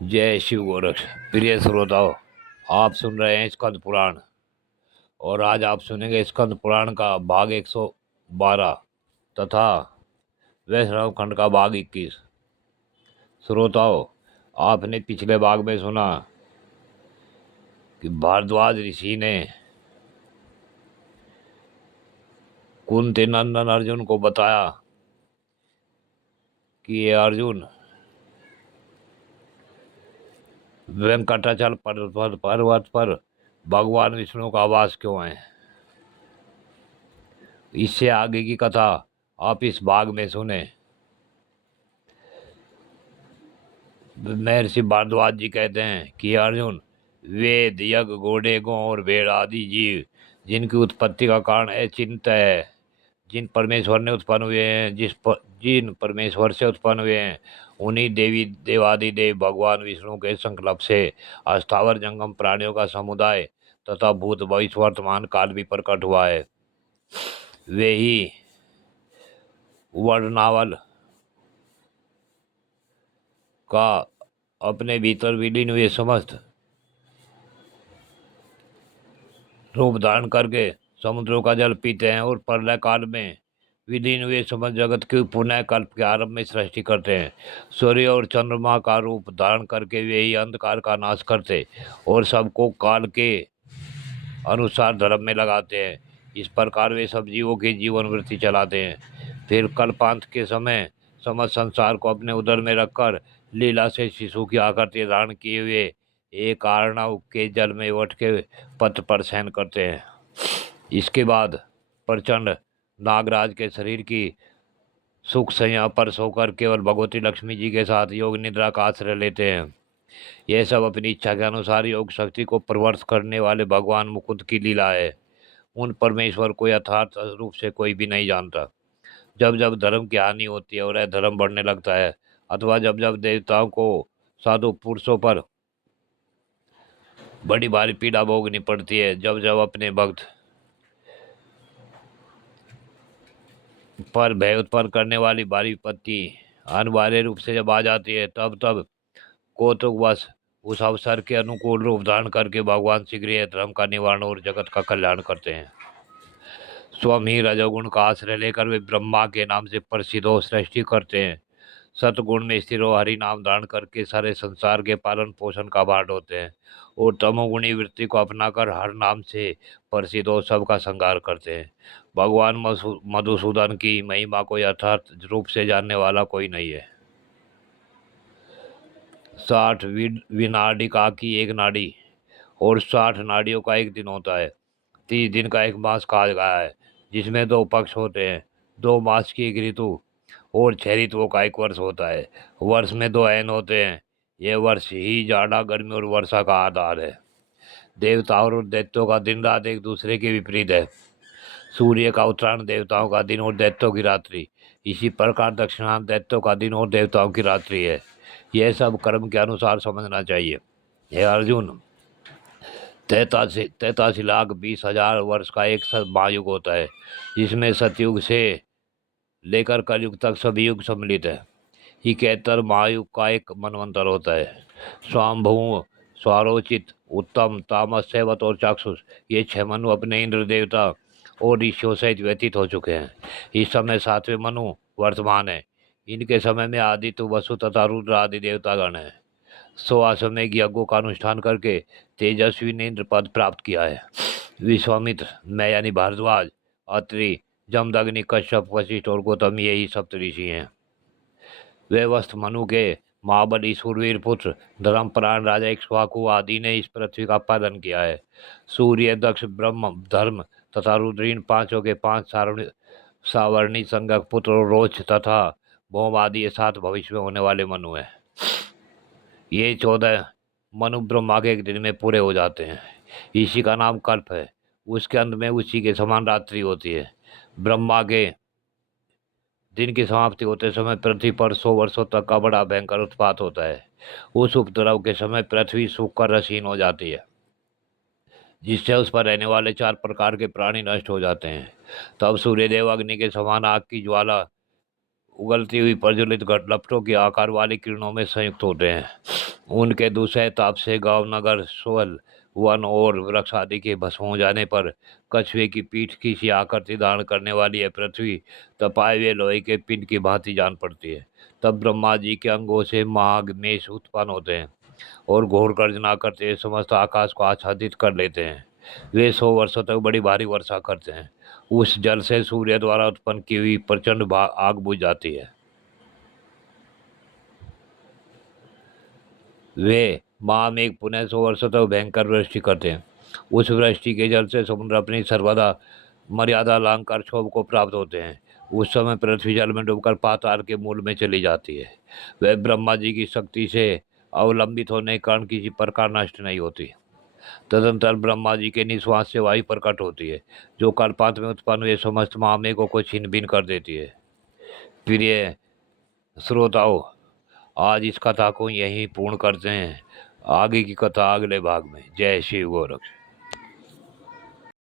जय शिव गोरख। प्रिय श्रोताओं, आप सुन रहे हैं स्कंद पुराण और आज आप सुनेंगे स्कंद पुराण का भाग 112 तथा वैष्णव खंड का भाग 21। श्रोताओं, आपने पिछले भाग में सुना कि भारद्वाज ऋषि ने कुंती नंदन अर्जुन को बताया कि ये अर्जुन वेंकटाचल पर्वत पर भगवान विष्णु का आवास क्यों है। इससे आगे की कथा आप इस भाग में सुने। महर्षि भारद्वाज जी कहते हैं कि अर्जुन, वेद यज्ञ घोड़े गौ और भेड़ आदि जीव जिनकी उत्पत्ति का कारण अचिंत है, जिन परमेश्वर ने उत्पन्न हुए हैं, जिन परमेश्वर से उत्पन्न हुए हैं, उन्हीं देवी देवादि देव भगवान विष्णु के संकल्प से अस्थावर जंगम प्राणियों का समुदाय तथा भूत भविष्य वर्तमान काल भी प्रकट हुआ है। वे ही वर्णनावल का अपने भीतर विलीन हुए समस्त रूप धारण करके समुद्रों का जल पीते हैं और प्रलय काल में विलीन हुए समस्त जगत के पुनः कल्प के आरंभ में सृष्टि करते हैं। सूर्य और चंद्रमा का रूप धारण करके वे ही अंधकार का नाश करते और सबको काल के अनुसार धर्म में लगाते हैं। इस प्रकार वे सब जीवों की जीवन वृत्ति चलाते हैं। फिर कल्पांत के समय समस्त संसार को अपने उदर में रखकर लीला से शिशु की आकृति धारण किए हुए एक आर्णव के जल में उठ के पथ पर शयन करते हैं। इसके बाद प्रचंड नागराज के शरीर की सुख संज्ञा पर सोकर केवल भगवती लक्ष्मी जी के साथ योग निद्रा का आश्रय लेते हैं। यह सब अपनी इच्छा के अनुसार योग शक्ति को प्रवर्त करने वाले भगवान मुकुंद की लीला है। उन परमेश्वर को यथार्थ रूप से कोई भी नहीं जानता। जब जब धर्म की हानि होती है और अधर्म बढ़ने लगता है, अथवा जब जब देवताओं को साधु पुरुषों पर बड़ी भारी पीड़ा भोगनी पड़ती है, जब जब अपने भक्त पर भय उत्पन्न करने वाली भारी विपत्ति अनिवार्य रूप से जब आ जाती है, तब तब कौतुकवश उस अवसर के अनुकूल रूप धारण करके भगवान शीघ्र धर्म का निवारण और जगत का कल्याण करते हैं। स्वयं ही रजोगुण का आश्रय लेकर वे ब्रह्मा के नाम से प्रसिद्ध हो सृष्टि करते हैं। सतगुण में स्थिर हो हरि नाम धारण करके सारे संसार के पालन पोषण का भार ढोते हैं और तमोगुणी वृत्ति को अपनाकर हर नाम से प्रसिद्ध हो सबका संहार करते हैं। भगवान मधुसूदन की महिमा को यथार्थ रूप से जानने वाला कोई नहीं है। 60 विनाडिका की एक नाड़ी और 60 नाड़ियों का एक दिन होता है। 30 दिन का एक मास कहा गया है, जिसमें 2 पक्ष होते हैं। 2 मास की एक ऋतु और 6 ऋतुओं का एक वर्ष होता है। वर्ष में 2 अयन होते हैं। यह वर्ष ही जाड़ा गर्मी और वर्षा का आधार है। देवताओं और दैत्यों का दिन रात एक दूसरे के विपरीत है। सूर्य का उत्तरायण देवताओं का दिन और दैत्यों की रात्रि, इसी प्रकार दक्षिणायन दैत्यों का दिन और देवताओं की रात्रि है। यह सब कर्म के अनुसार समझना चाहिए। हे अर्जुन, 83,20,000 वर्ष का एक महायुग होता है, जिसमें सतयुग से लेकर कलयुग तक सभी युग सम्मिलित है। 71 महायुग का एक मनवंतर होता है। स्वामभू, स्वारोचित, उत्तम, तामस, सेवत और चाक्षुष, ये 6 मनु अपने इंद्र देवता और ऋषियों सहित व्यतीत हो चुके हैं। इस समय 7वें मनु वर्तमान है। इनके समय में आदित्य, वसु तथा रुद्र आदि देवतागण हैं। 100 अश्वमेघ यज्ञों का अनुष्ठान करके तेजस्वी ने इंद्र पद प्राप्त किया है। विश्वामित्र, मैं यानी भारद्वाज, अत्रि, जमदग्नि, कश्यप, वशिष्ठ और गौतम यही सप्त ऋषि हैं। वे वस्त मनु के महाबली सूरवीर पुत्र धर्मपरायण राजा इक्ष्वाकु आदि ने इस पृथ्वी का पालन किया है। सूर्य, दक्ष, ब्रह्म, धर्म तथा रुद्र, इन पांचों के 5 सावर्णी संगक पुत्र और रोच तथा भौम आदि ये 7 भविष्य में होने वाले मनु हैं। ये 14 मनु ब्रह्मा के एक दिन में पूरे हो जाते हैं। इसी का नाम कल्प है। उसके अंत में उसी के समान रात्रि होती है। ब्रह्मा के दिन की समाप्ति होते समय पृथ्वी पर 100 वर्षों तक का बड़ा भयंकर उत्पात होता है। उस उपद्रव के समय पृथ्वी सूख कर रसीन हो जाती है, जिससे उस पर रहने वाले 4 प्रकार के प्राणी नष्ट हो जाते हैं। तब सूर्यदेव अग्नि के समान आग की ज्वाला उगलती हुई प्रज्वलित लपटों के आकार वाली किरणों में संयुक्त होते हैं उनके दूसरे ताप से गांव नगर सोल वन और वृक्ष आदि के भस्म हो जाने पर कछुए की पीठ की सी आकृति धारण करने वाली है पृथ्वी तपाए हुए लोहे के पिंड की भांति जान पड़ती है। तब ब्रह्मा जी के अंगों से माघ मेष उत्पन्न होते हैं और घोर गर्जना करते हुए समस्त आकाश को आच्छादित कर लेते हैं। वे 100 वर्षों तक बड़ी भारी वर्षा करते हैं। उस जल से सूर्य द्वारा उत्पन्न की हुई प्रचंड आग बुझ जाती है। वे महामेघ पुनः 100 वर्षों तक भयंकर वृष्टि करते हैं। उस वृष्टि के जल से समुद्र अपनी सर्वदा मर्यादा लांघकर क्षोभ को प्राप्त होते हैं। उस समय पृथ्वी जल में डूबकर पाताल के मूल में चली जाती है। वह ब्रह्मा जी की शक्ति से अवलंबित होने के कारण किसी प्रकार नष्ट नहीं होती। तदंतर ब्रह्मा जी के निश्वास से वायु प्रकट होती है, जो कल्पांत में उत्पन्न हुए समस्त महामेघों को छीन भिन कर देती है। प्रिय श्रोताओं, आज इस कथा को यहीं पूर्ण करते हैं। आगे की कथा अगले भाग में। जय शिव गोरख।